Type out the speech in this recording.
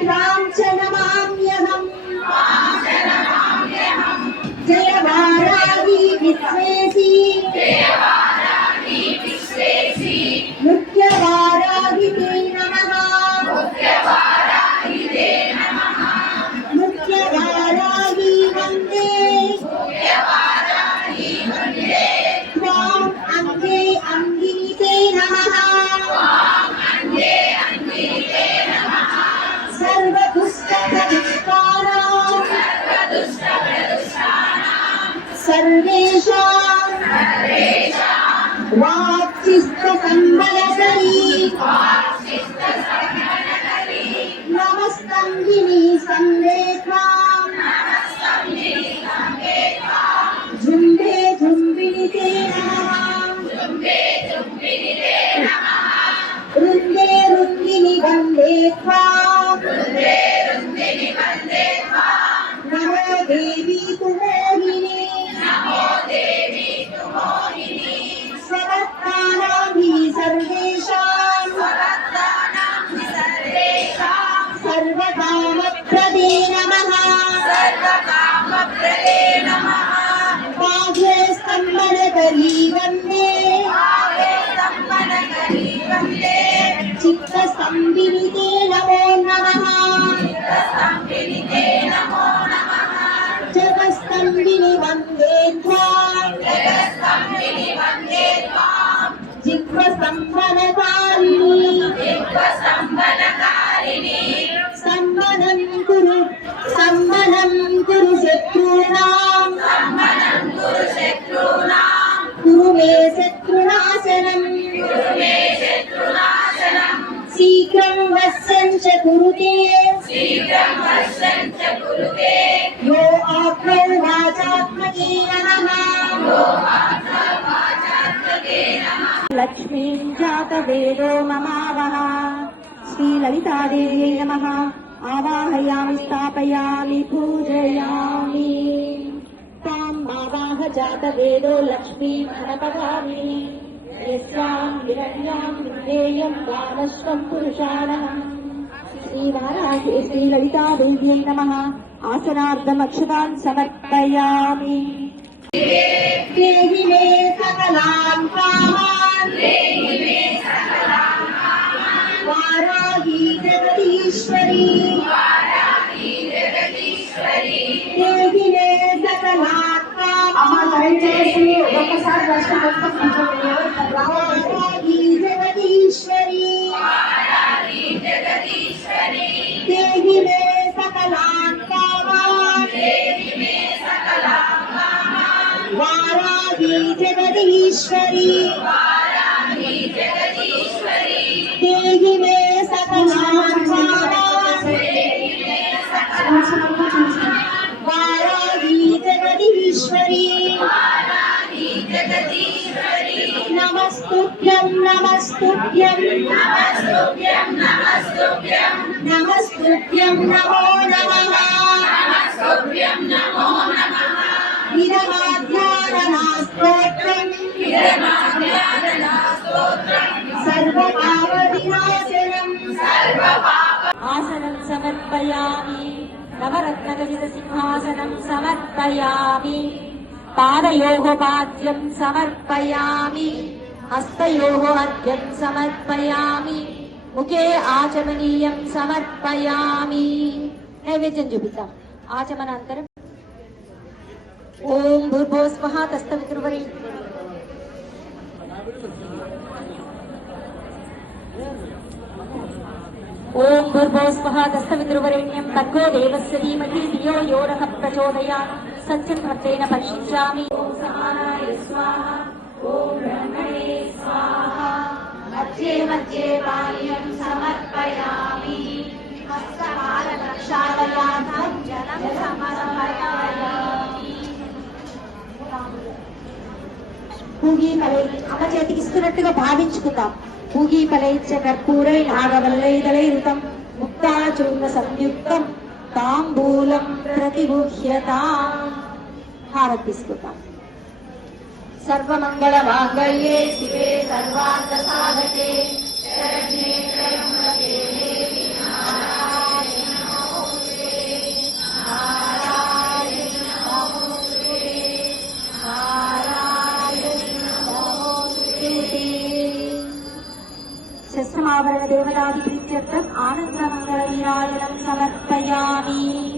त्रां च नमाम्यहम् जय वाराहि विश्वेशी मुख्यवाराहि ते नमः मुख्यवाराहि वन्दे त्वाम् अङ्गे अङ्गिनि ते नमः सर्वदुष्टप्रदुष्टानां सर्वेषां वाक्चित्तसम्बलकरी नमस्तम्भिनी संवेद्वां झुम्बे झुम्बिनि ते नमः रुन्दे रुन्दिनि वन्दे त्वां नमो देवी तु मोहिनी स्वरत्नानां हि सर्वेषां सर्वकामप्रदे नमः पादे स्तम्भनकरी वन्दे चित्तस्तम्भिनि ते नमो नमः जगस्तम्भिनि वन्दे त्वां जिह्वस्तम्भनकारिणी सम्मनं कुरु शत्रूणां कुरु मे शत्रुनाशनम् शीघ्रं वश्यं च कुरुते यो आत्मौ वाचात्मके नमः लक्ष्मीं जातवेदो ममावह श्रीललितादेव्यै नमः आवाहयामि स्थापयामि पूजयामि तां आवाह जातवेदो लक्ष्मीं अनपगामि यस्यां हिरण्यां विद्येयं वामश्वं पुरुषाणः श्रीवाराहि श्रीललितादेव्यै नमः आसनार्धम् अक्षतान् समर्पयामि देहि मे सकलान् कामान् वाराहि जगदीश्वरी देहि मे सकलान् कामान् దయచేసి ఒకసారి దర్శనం वाराहि जगदीश्वरी देहि मे सकलान् कामान् वाराहि जगदीश्वरी देहि मे सकलान् कामान् वाराहि जगदीश्वरी नमस्तुभ्यं नमस्तुभ्यं नमस्तुभ्यं नमो नमः विरमाध्याननास्तोत्रं सर्वपापविनाशनं आसनं समर्पयामि नवरत्नखचितसिंहासनं समर्पयामि पादयोः पाद्यं समर्पयामि हस्तयोः अर्घ्यं समर्पयामि मुखे आचमनीयं समर्पयामि नैवेद्यं చూపిద్దాం ఆచమనాంతరం ఓం భూర్భువః స్వః తస్తవితుర్వరేణ్యం ఓం భూర్భువః స్వః తస్తవితుర్వరేణ్యం భర్గో దేవస్య ధీమహి ధియో యో నః ప్రచోదయాత్ సత్యం భక్తేన పరిశిష్యామి ఓం సమానాయ స్వాహ ఓం బ్రహ్మణే స్వాహ మధ్యే మధ్యే పానీయం సమర్పయామి హస్తమాల ప్రక్షాళయార్థం జలం సమర్పయామి పూగీఫలై అమ్మ చేతికి ఇస్తున్నట్టుగా భావించుకుందాం పూగీఫలైశ్చ కర్పూరై నాగవల్లైదలైరుతం ముక్తాచూర్ణ సంయుక్తం తాంబూలం ప్రతిగుహ్యతాం హారతి తీసుకుందాం సర్వమంగళ మాంగళ్యే శివే సర్వార్థ సాధకే శరణ్యే త్రయంబకే शस्त्रमाभरण देवतादिप्रीत्यर्थम् आनन्दमङ्गलनीराजनं समर्पयामि।